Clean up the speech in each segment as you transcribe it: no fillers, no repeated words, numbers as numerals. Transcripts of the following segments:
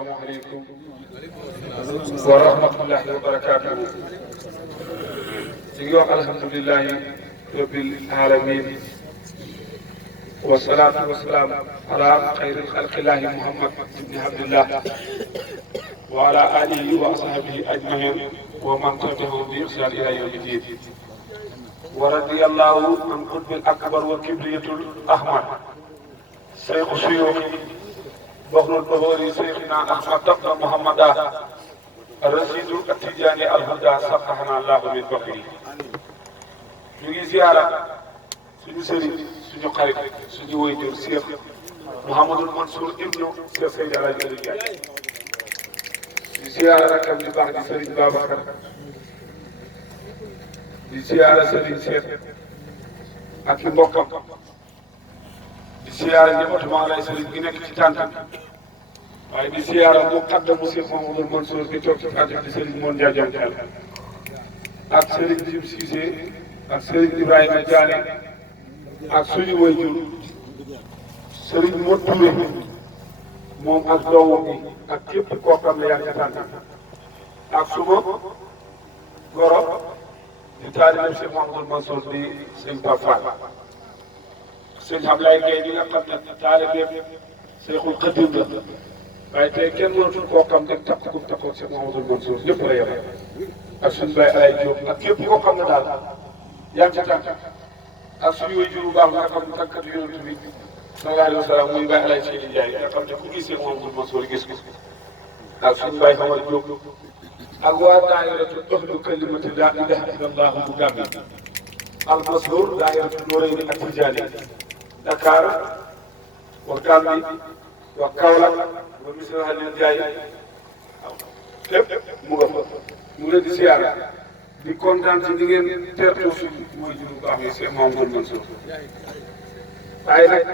السلام عليكم ورحمة الله وبركاته. الحمد لله رب العالمين والصلاة والسلام على خير الخلق الله محمد بن عبد الله وعلى آله وأصحابه أجمعين ومن تبعهم بإحسان إلى يوم الدين. ورضي الله عن قطب الأكبر وكبرية الأحمر شيخ الشيوخ بحر البهوري شيخنا أحمد بن محمد الرشيد التجاني الهدى سبحنا الله من بقيه. ñu ngi ziara suñu sëriñ suñu xarit suñu waajur Cheikh Mouhamadul Mansour ibnu Cheikh Seydi Alaaji Aliou Ndiaye di ziara rakam di baax di sëriñ Babacar di ziara sëriñ Cheikh ak i mbokkam di ziara njabootu maa lay sëriñ gi nekk ci tànt waaye di ziara mu xaddamu Cheikh Mouhamadul Mansour bi toog ci tànt di sëriñ Moon Njaajam Xel ak sëriñ Jib Cissé ak Serigne Ibrahima Diané ak suñu waajur Serigne Modou Touré moom ak doomam bi ak képp koo xam ne yaa ngi tànn ak suma goro di taalibe Cheikh Mouhamadoul Mansour di sëñ Pape Fall sëñ Ablaye Gueye bi nga xam ne taalibe Cheikhul Khadim la waaye tey kenn mënatul koo xam ne takk gu takkoog Cheikh Mouhamadoul Mansour ñëpp la yem ak suñu bay Alay Diop ak képp koo xam ne daal yaa ngi ci tànk ak suñu waajur bu baax nga xam ne tànkatu yonent bi sallallahu alayhi wa sallam muy Baye Alaaji Seydi Ndiaye nga xam ne ku gisee Mouhamadoul Mansour gis ak suñu Baye Xamar Diop ak waa daayiratu ahlu kalimati laa ilaaha illallah bu Gàmbi al Mansour daayiratu Noreyni ak Tijaani Dakar wa Gàmbi wa Kaolack wa Misra Halil Ndiaye lépp mu nga fa mu leen di siyaara di kontaan ci di ngeen teertoo suñu waajur bu baax yi Cheikh Mouhamadoul Mansour waaye nag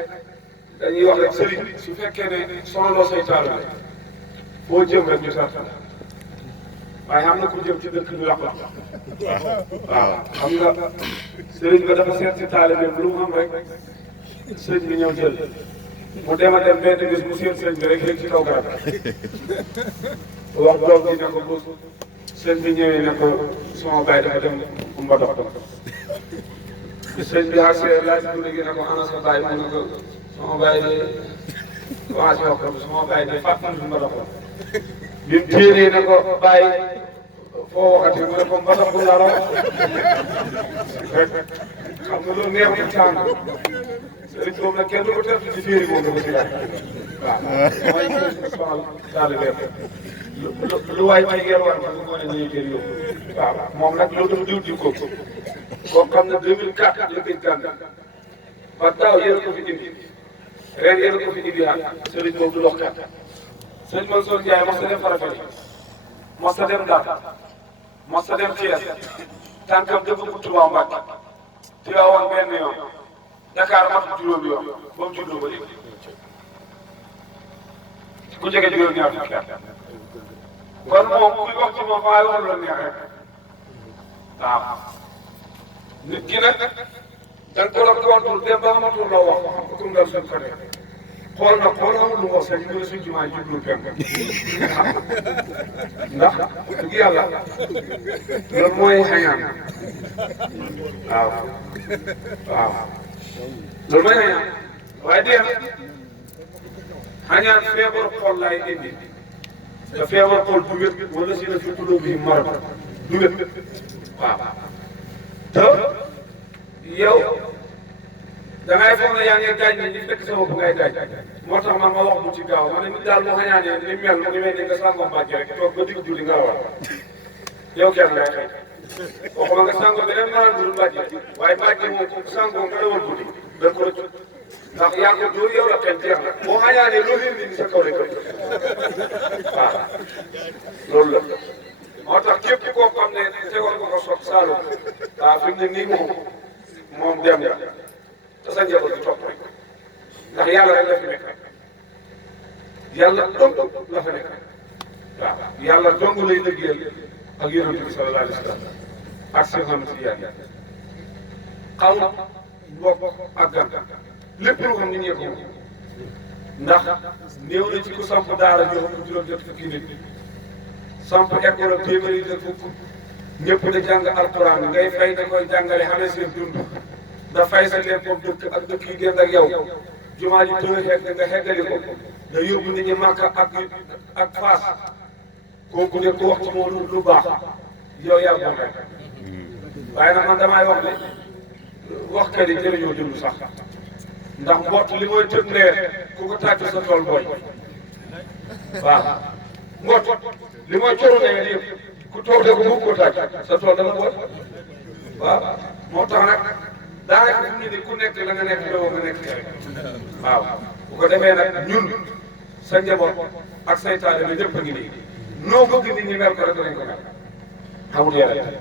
dañuy wax rek sëriñ su fekkee ne sonaloo say taalibe boo jëm rek ñu sant waaye am na ku jëm ci dëkk bi wax la waaw xam nga sëriñ ba dafa seet si taalibe lu mu am rek sëriñ bi ñëw jël mu dem a dem benn bés mu seet sëriñ bi rek rek ci kaw garab wax doom ji ne ko bu sëñ bi ñëwee ne ko sama baay dafa dem Kumba dox sëñ bi àgsee laaj bu léegi ne ko ana sa baay mu ne ko sama baay de commencé wax ko sama baay de fàtt na Kumba dox bi mu téenee ne ko baay foo waxati mu ne ko Mba dox bu la raw rek xam nga loolu neexul ci tànn sëriñ boobu nag kenn du ko tëf ci féeri moom dafa si laaj waaw mooy sonal daal lu waay may ngeen war nga ko mën a ñëw kër yóbbu waaw moom nag loolu dafa diw ko koo xam ne 2004 la gëj gànd ba daaw yéen a ko fi indi ren yéen a ko fi indi ah sëriñ boobu du dox kat sëriñ Mansour Ndiaye mos na dem Farafenni mos na dem Ndar mos na dem Thiès tànkam dafa gudd Touba Mbacke Tivaouane benn yoon Dakar mat juróomi yoon ba mu juddoo ba léegi ku jege juróom-ñaar fukki at kon moom kuy wax ci moom waaye waxul la neex rek waaw nit ki nag da nga ko doon kontul dem ba amatul loo wax xam nga comme daal suñ ko def xool na xool amul lu wax sax ñu ne suñ jumaa jublu penk ndax dëgg yàlla loolu mooy xañaan waaw waaw loolu mooy xañaan waaye dee xañaan feebar xol laay indi te feebar xol du wét wala si la fi tuddoo bi marab du wét waaw te yow da ngay foog ne yaa ngi gaañ ne ñu fekk sa bopp ngay gaañ moo tax man ma wax mu ci gaaw ma ne nit daal moo xañaanee ni mel mu ngi mel ni nga sàngoo mbàjj rek toog ba digg julli nga war yow kenn lay xëy waxuma nga sàngoo beneen maanaam bu dul mbàjj waaye mbàjj moom sàngoo nga dawal guddi da ko rëcc ndax yaa ko dóor yow la kenn jeex na boo xañaanee loo leen di sa kaw rek waaw loolu la moo tax képp koo xam ne tegoon nga ko sot Saalum waaw fi mu ne nii moom dem nga te sa njaboot di topp rek ndax yàlla rek la fi nekk yàlla dong la fa nekk waaw yàlla dong lay liggéeyal ak yonent bi sallallahu alayhi wa sallam ak seen xam si yàlla xaw mbokk ak gan lépp lu xam ni ñee ko ndax néew na ci ku samp daara jox ko juróom jot fukki nit samp école téeméeri de fukk ñëpp da jàng alquran ngay fay da koy jàngale xamee seen dund da fay sa leen comme dëkk ak dëkk yi génn ak yow jumaa ji tëë xeeg nga xeggali ko da yóbbu nit ñi Màkka ak Faas kooku ne ku wax ci moom lu baax yow yaa moom rek waaye nag man damay wax ne waxkat yi jërëjëf dund sax ndax mboot li mooy tëb leer ku ko tàcc sa tool booy waaw mboot li mooy coono leer yëpp ku toog de ko bëgg ko tàcc sa tool dana booy waaw moo tax nag daanaka fi mu ne nii ku nekk la nga nekk doo nga nekk rek waaw bu ko defee nag ñun sa njaboot ak say taalibe ñëpp a ngi nii noo bëgg nit ñi mel ko rek danañ ko mel amul yeneen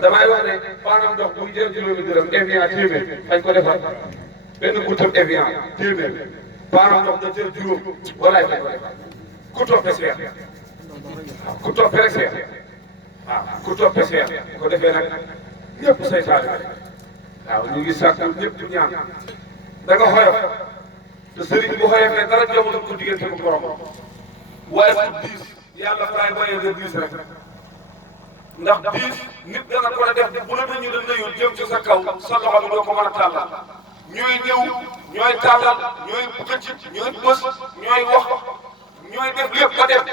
damay wax ne paanam ndox buy jël juróomi dërëm Evian téeméer dañ ko defar benn guutam Evian téeméer paanam ndox da jël juróom walaay dañ ko defar ku toppee seer waaw ku toppee rek seer waaw ku toppee seer ko defee nag ñëpp say taalibe waaw ñu ngi sàkku ñëpp ñaan da nga xoyof te sëriñ bu xoyofee dara joxul ko diggante ko borom waaye fu diis yàlla faay bàyyee nga diis rek ndax diis nit dana ko la def bu la nañu la nuyu jëm ci sa kaw sa loxo bi doo ko mën a tàllal ñooy ñëw ñooy tàllal ñooy xëcc ñooy bës ñooy wax ñooy def lépp ba def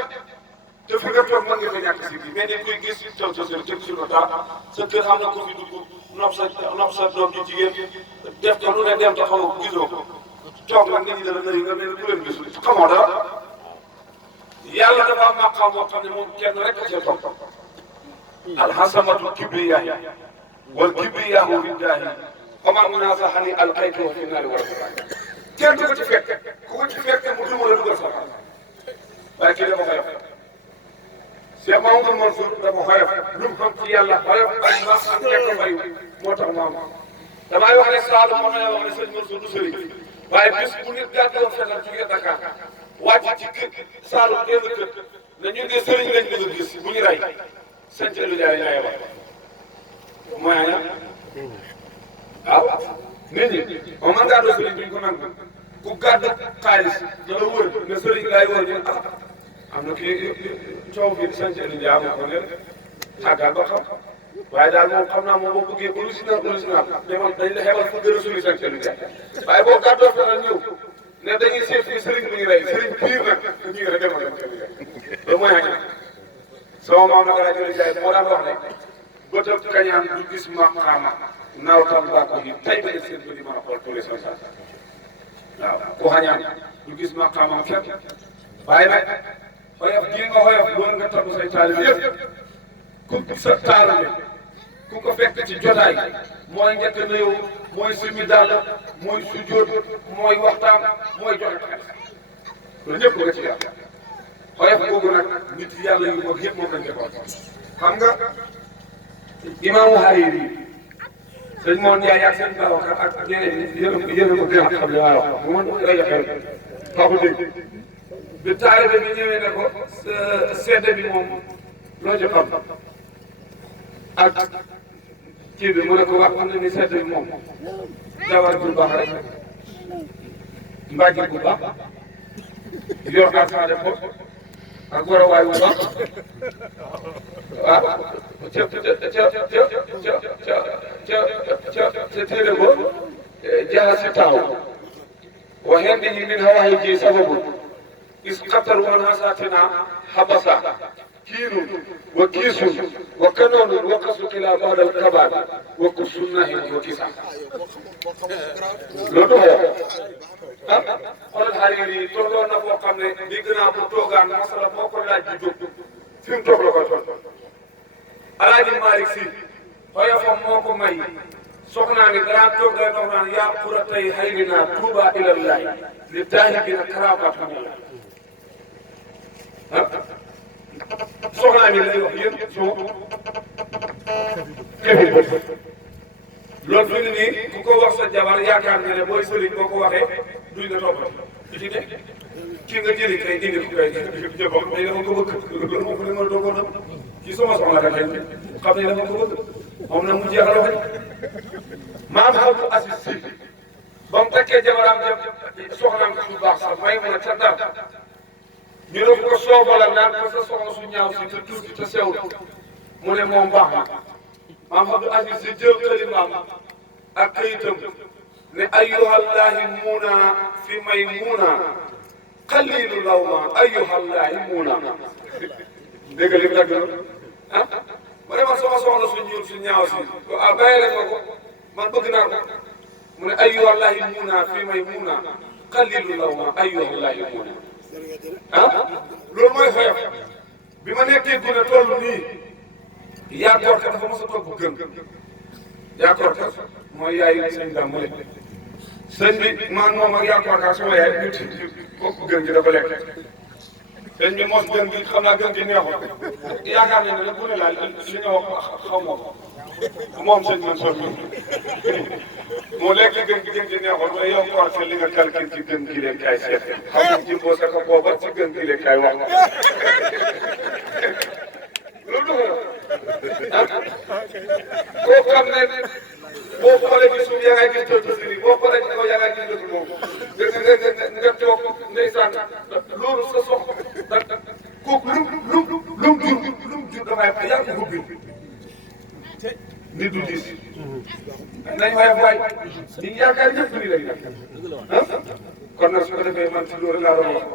te fi nga toog mën nga ko ñàkk si bi mais dañ koy gis toog sa kër teg si ko dara sa kër am na ko fi dugg nopp sa doom ji jigéen def ko lu ne dem te xamoo ko gisoo ko toog nag nit ñi dana nuyu nga mel ni ku leen gisul xamoo dara yàlla dafa am maqaam boo xam ne moom kenn rek a cee toog alxasamatu kibriyaahi wal kibriyaahu ridaahi faman naaza'anii alqaytuhu fi naari wal kenn du ko ci fekk ku ko ci fekk mu duma la dugal safara waaye kii dafa xoyof Cheikh Mamadou Mansour dafa xoyof lu mu xam ci yàlla xoyof ak mbaax ak fekk mbayu moo tax mu am damay wax ne Saalum mën nañoo wax ne sëñ Mansour du sëriñ waaye bis bu nit gàddoon fetal jugee Dakar wàcc ci kër Saalum génn kër ne ñun de sëriñ lañ bëgg a gis bu ñu rey sant lu jaay ñaay wax mooy ña waaw nit ñi moom man gàddoo sëriñ duñ ko nangu ku gàddu xaalis dana wër ne sëriñ laay wër ñu am na kii coow fii sant lu jaay ma ko ne tàggal ba xam waaye daal moom xam naa moom boo bëggee original demal dañ la xebal fu gën a sori sant lu jaay waaye boo gàddoo fetal ñëw ne dañuy seet fii sëriñ bu ñu rey sëriñ piir nag ñu ngi rek demal sant lu jaay loolu mooy xañ sama maam nag rajo Jaay moo daan wax ne bëtëb kañaan du gis maqaama naawtal baa ko yi tey ba seen bëri mën a xool tous les sens waaw ku xañaan du gis maqaamam kenn waaye nag xoyof gii nga xoyof loolu nga tabu say taalibe yëpp ku sa taalibe ku ko fekk ci jotaay mooy njëkk na yow mooy simi dàll mooy sujjóot mooy waxtaan mooy joxe xaalis loolu ñëpp nga ci yàlla xoyof googu nag nit yàlla yu mag yëpp moom lañ defoon xam nga imaamu Hariri sëñ Moon Njaay ak sëñ Babacar ak ñeneen yéen a ko gën a xam li ma wax bu ma rajo xel faa ko dégg bi taalibe bi ñëwee ne ko sedde bi moom loo ci xam ak kii bi mu ne ko wax xam ne ni sedde bi moom jawar bu baax rek mbàjj bu baax yor alfaade ko ak gorowaay bu baax ah ca téere ba jaasi taaw wa hendihi min hawaaiji sababun is qatal won hasatina habasa kiinun wa kiisun wa kanoonun wa kasu ila badal kabaad wa ku sunnahin wa kisa loolu ah xoolal Hariri tolloon na boo xam ne dégg naa bu toogaan masala moo ko laaj di jóg fi mu toog la koy toll Alaaji Malick Si xoyofam moo ko may soxnaa mi dara toog day dox naan yaa quratay haynina tuuba ilallahi li taahibina karaamatum soxnaa mi lay wax yéen soo kefil bopp loolu fi mu nii ku ko wax sa jabar yaakaar nga ne booy sëriñ boo ko waxee duñ nga toppal du ci nekk kii nga jëli kay indi ko kay jëbam day dafa ko bëgg loolu moom ne ma doo ko nam ci sama soxla ka xel xam ne dafa ko bëgg moom nag mu jeexal wax maam Abdou Aziz Sy ba mu takkee jabaram soxnaam su baax sax may mun a ca Ndar ñu ne ko soobalal naan ko sa soxna su ñaaw si te tuuti te sew mu ne moom baax na maam Abdou Aziz si jël xalimaam ak këyitam ne ayyuhallahi muuna fi may muuna xalilu law ma ayyuhallahi muuna dégg nga li mu dagg ah ma ne man sama soxna su ñuul su ñaaw si ah bàyyi rek ma ko man bëgg naa ko mu ne ayyuhallahi muuna fi may muuna xalilu law ma ayyuhallahi muuna ah loolu mooy xoyof bi ma nekkee gune toll nii yaa koor ka dafa mos a togg gën yaa koor ka mooy yaayu sëñ Dame mu ne sëñ bi man moom ak yaa koor ka sama yaay ñu ci bokk gën gi dafa lekk sëñ bi mos gën gi xam naa gën gi neexul yaakaar nañ ne nag bu ne laa li nga wax xaw ma ko moom sëñ Mansour moo lekk gën gi neexul mais yow koor ka li nga calcul ci gën gi leen kaay seet xam nga jimboo sa ko booba ci gën gi leen kaay wax loolu koo xam ne boo xoolee ci suuf yaa ngay gis dootu si boo xoolee ci kaw yaa ngay gis dootu boobu nga toog ndeysaan loolu sa soxla kooku lu mu jur damay fa yàlla ko ubbi nit du gis nañ waaye waay ñu yaakaar ñëpp ni lay def kon nag su ko defee man si loolu laa doon wax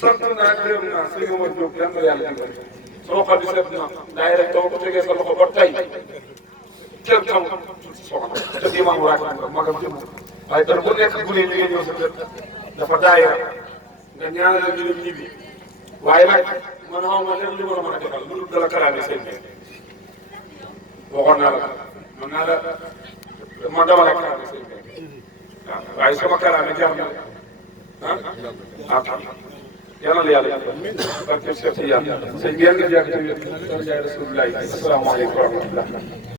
sant naa gërëm naa sëñ Omar Diop yal na yàlla dimbali sama xol bi seet na daay rek dama ko tegee sa loxo ba tey kenn tam soxna te diimaan waaj nga magam jëm waaye heure bu nekk bu ne li nga ñëw sa kër dafa daayira nga ñaanal ñu dem ñibbi waaye nag man xaw ma leen li ma la mën a defal lu dul dala karaame seen bi waxoon naa la man naa la man dama la karaame seen bi waaw waaye sama karaame jar na ah yal na la yàlla barke Cheikh Tidiane sëñ bi yàlla nga jàpp tamit dara jaay Rasulullah asalaamaaleykum wa rahmatullah